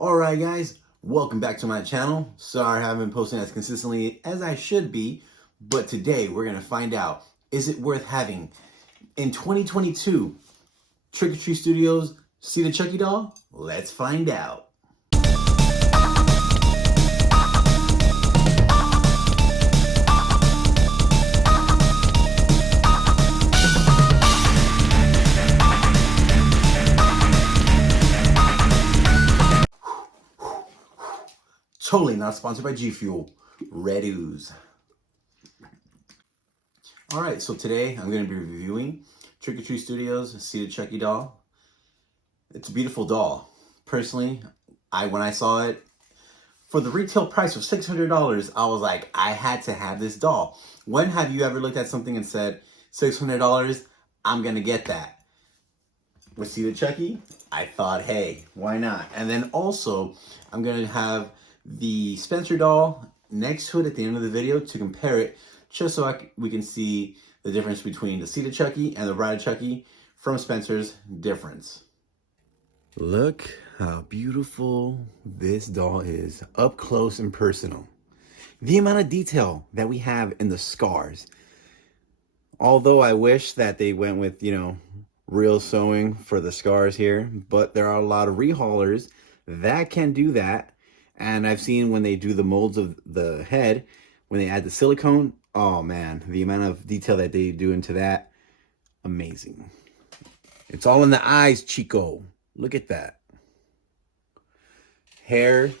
Alright guys, welcome back to my channel. Sorry I haven't been posting as consistently as I should be, but today we're going to find out, is it worth having? In 2022, Trick or Treat Studios, see the Chucky doll? Let's find out. Totally not sponsored by G Fuel. Red Ooze. Alright, so today I'm going to be reviewing Trick or Treat Studios, see the Chucky doll. It's a beautiful doll. Personally, when I saw it, for the retail price of $600, I was like, I had to have this doll. When have you ever looked at something and said, $600, I'm going to get that? With See the Chucky, I thought, hey, why not? And then also, I'm going to have the Spencer doll next to it at the end of the video to compare it, just so we can see the difference between the See the Chucky and the Bride of Chucky from Spencer's difference. Look how beautiful this doll is, up close and personal. The amount of detail that we have in the scars. Although I wish that they went with, real sewing for the scars here, but there are a lot of rehaulers that can do that. And I've seen when they do the molds of the head, when they add the silicone, oh man, the amount of detail that they do into that, amazing. It's all in the eyes, Chico. Look at that. Hair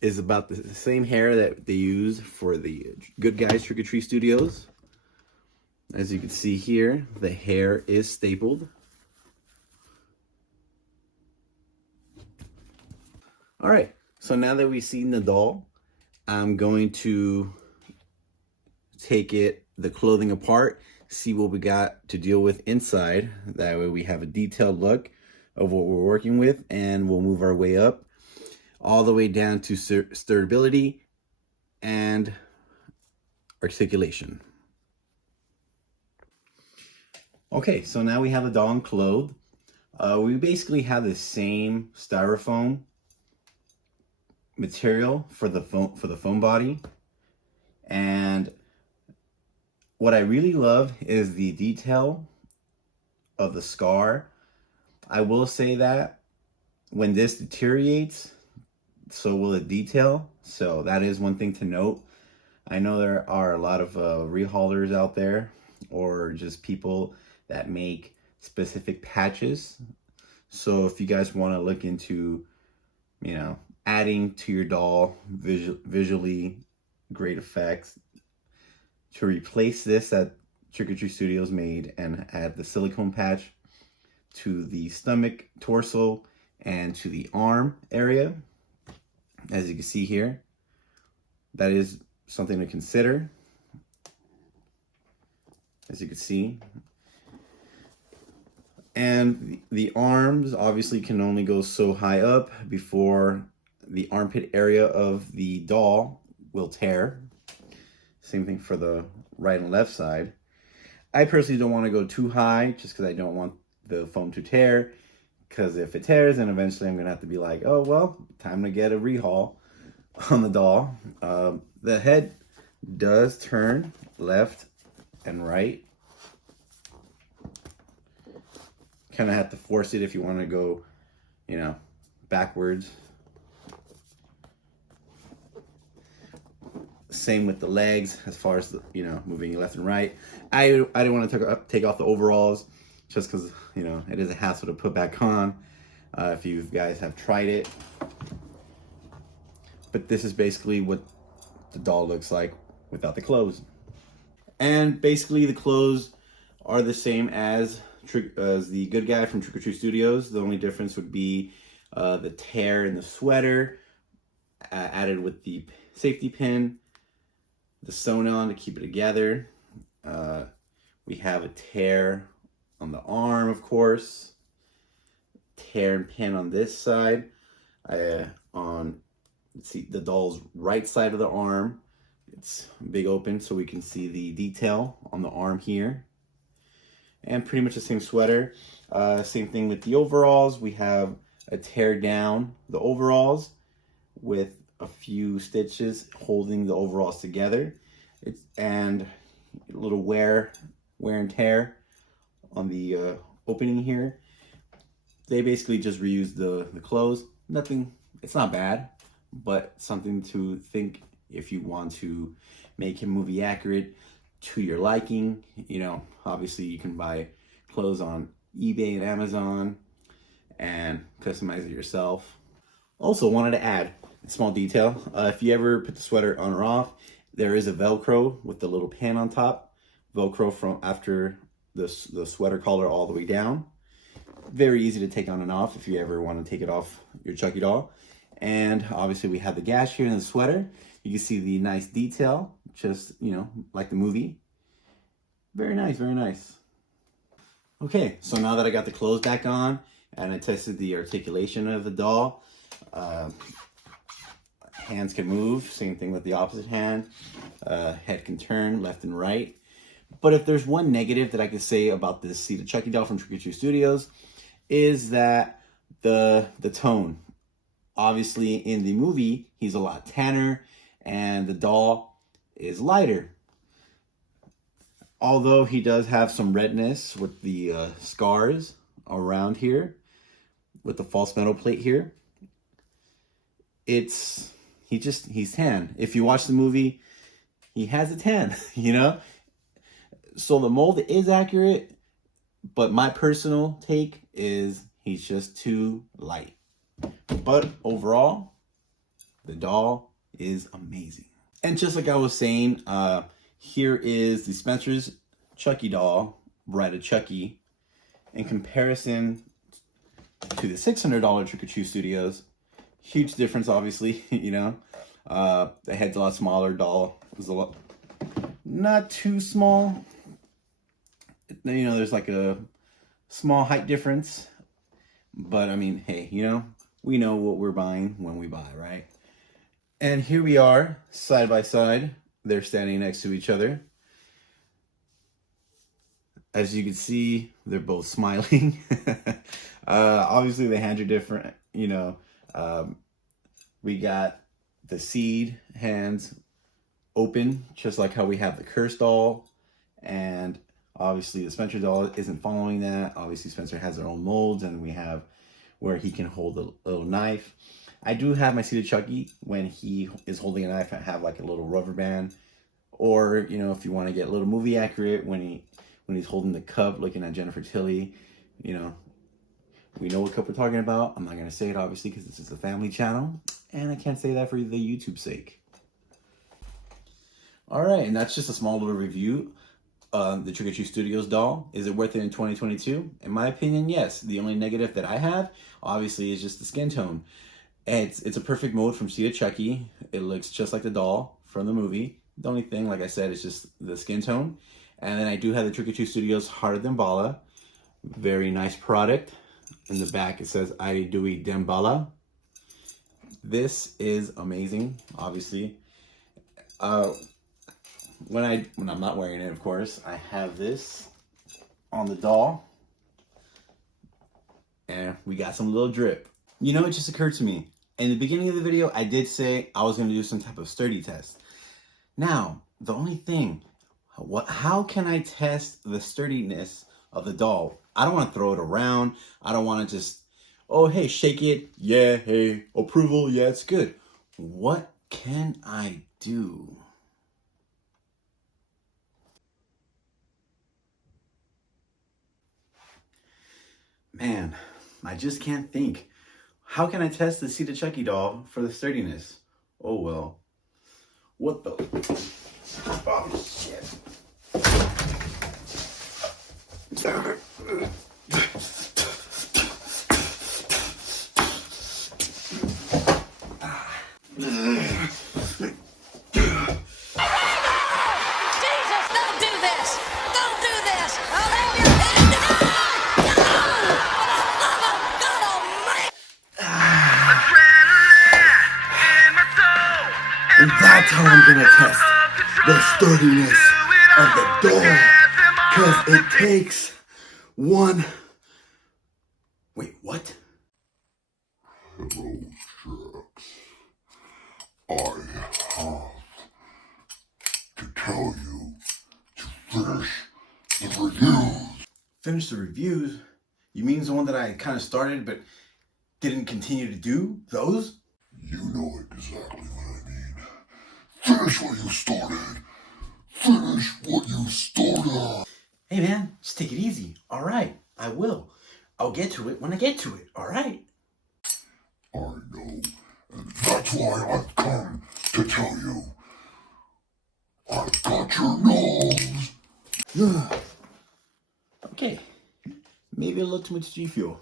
is about the same hair that they use for the Good Guys Trick or Treat Studios. As you can see here, the hair is stapled. All right. So now that we've seen the doll, I'm going to take the clothing apart, see what we got to deal with inside. That way we have a detailed look of what we're working with, and we'll move our way up all the way down to sturdibility and articulation. Okay, so now we have the doll unclothed. We basically have the same styrofoam material for the foam body, and what I really love is the detail of the scar. I will say that when this deteriorates, so will the detail. So that is one thing to note. I know there are a lot of rehaulers out there, or just people that make specific patches. So if you guys want to look into, adding to your doll visually great effects, to replace this that Trick or Treat Studios made and add the silicone patch to the stomach, torso, and to the arm area, as you can see here, that is something to consider. As you can see, and the arms obviously can only go so high up before the armpit area of the doll will tear. Same thing for the right and left side. I personally don't want to go too high, just because I don't want the foam to tear, because if it tears, then eventually I'm going to have to be like, oh, well, time to get a rehaul on the doll. The head does turn left and right. Kind of have to force it if you want to go, backwards. Same with the legs, as far as moving left and right. I didn't want to take off the overalls, just because it is a hassle to put back on. If you guys have tried it, but this is basically what the doll looks like without the clothes. And basically the clothes are the same as the good guy from Trick or Treat Studios. The only difference would be the tear in the sweater, added with the safety pin, the sewn on to keep it together. We have a tear on the arm, of course, tear and pin on this side. On the doll's right side of the arm, it's big open, so we can see the detail on the arm here. And pretty much the same sweater. Same thing with the overalls. We have tear down the overalls with a few stitches holding the overalls together. And a little wear and tear on the opening here. They basically just reused the clothes. Nothing, it's not bad, but something to think if you want to make him movie accurate to your liking. You know, obviously you can buy clothes on eBay and Amazon and customize it yourself. Also wanted to add a small detail. If you ever put the sweater on or off, there is a Velcro with the little pin on top. Velcro from after the sweater collar all the way down. Very easy to take on and off if you ever want to take it off your Chucky doll. And obviously we have the gash here in the sweater. You can see the nice detail, just, you know, like the movie. Very nice, very nice. Okay, so now that I got the clothes back on and I tested the articulation of the doll, hands can move, same thing with the opposite hand. Head can turn left and right. But if there's one negative that I could say about this See the Chucky doll from Trick or Treat Studios, is that the tone. Obviously in the movie, he's a lot tanner and the doll is lighter. Although he does have some redness with the scars around here, with the false metal plate here. He's tan. If you watch the movie, he has a tan, you know? So the mold is accurate, but my personal take is he's just too light. But overall, the doll is amazing. And just like I was saying, here is the Spencer's Chucky doll, Bride of Chucky, in comparison to the $600 Trick or Treat Studios. Huge difference, obviously, you know. The head's a lot smaller, doll is a lot, not too small. You know, there's like a small height difference. But I mean, hey, you know, we know what we're buying when we buy, right? And here we are, side by side. They're standing next to each other. As you can see, they're both smiling. Obviously, the hands are different, you know. We got the seed hands open, just like how we have the Curse doll. And obviously, the Spencer doll isn't following that. Obviously, Spencer has their own molds, and we have where he can hold a little knife. I do have my See the Chucky, when he is holding a knife, I have like a little rubber band. Or, you know, if you want to get a little movie accurate, when he's holding the cup, looking at Jennifer Tilly, you know, we know what cup we're talking about. I'm not going to say it, obviously, because this is a family channel, and I can't say that for the YouTube sake. All right, and that's just a small little review. The Trick or Treat Studios doll. Is it worth it in 2022? In my opinion, yes. The only negative that I have, obviously, is just the skin tone. It's a perfect mold from See the Chucky. It looks just like the doll from the movie. The only thing, like I said, is just the skin tone. And then I do have the Trick or Treat Studios Harder Than Bala. Very nice product. In the back, it says I Dewey Dembala. This is amazing, obviously. When I'm not wearing it, of course, I have this on the doll. And we got some little drip. You know, it just occurred to me. In the beginning of the video, I did say I was going to do some type of sturdy test. Now, the only thing, how can I test the sturdiness of the doll? I don't want to throw it around. I don't want to just, oh, hey, shake it. Yeah, hey, approval. Yeah, it's good. What can I do? Man, I just can't think. How can I test the See the Chucky doll for the sturdiness? Oh, well. What the? Oh, shit. And that's how I'm gonna test the sturdiness of the doll. Because it takes one... Wait, what? Hello, Jax. I have to tell you to finish the reviews. Finish the reviews? You mean the one that I kind of started but didn't continue to do? Those? You know exactly what I mean. Finish what you started. Finish what you started. Hey man, just take it easy. All right, I will. I'll get to it when I get to it. All right. I know, and that's why I've come to tell you. I've got your nose. Okay, maybe a little too much G Fuel.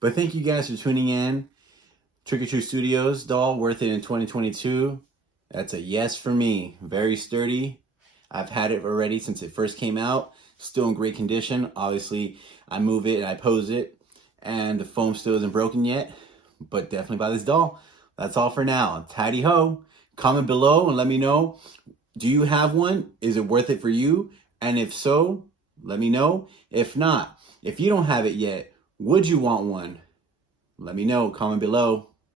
But thank you guys for tuning in. Trick or Treat Studios doll, worth it in 2022. That's a yes for me. Very sturdy. I've had it already since it first came out. Still in great condition. Obviously, I move it and I pose it, and the foam still isn't broken yet. But definitely buy this doll. That's all for now. Tidy ho. Comment below and let me know. Do you have one? Is it worth it for you? And if so, let me know. If not, if you don't have it yet, would you want one? Let me know. Comment below.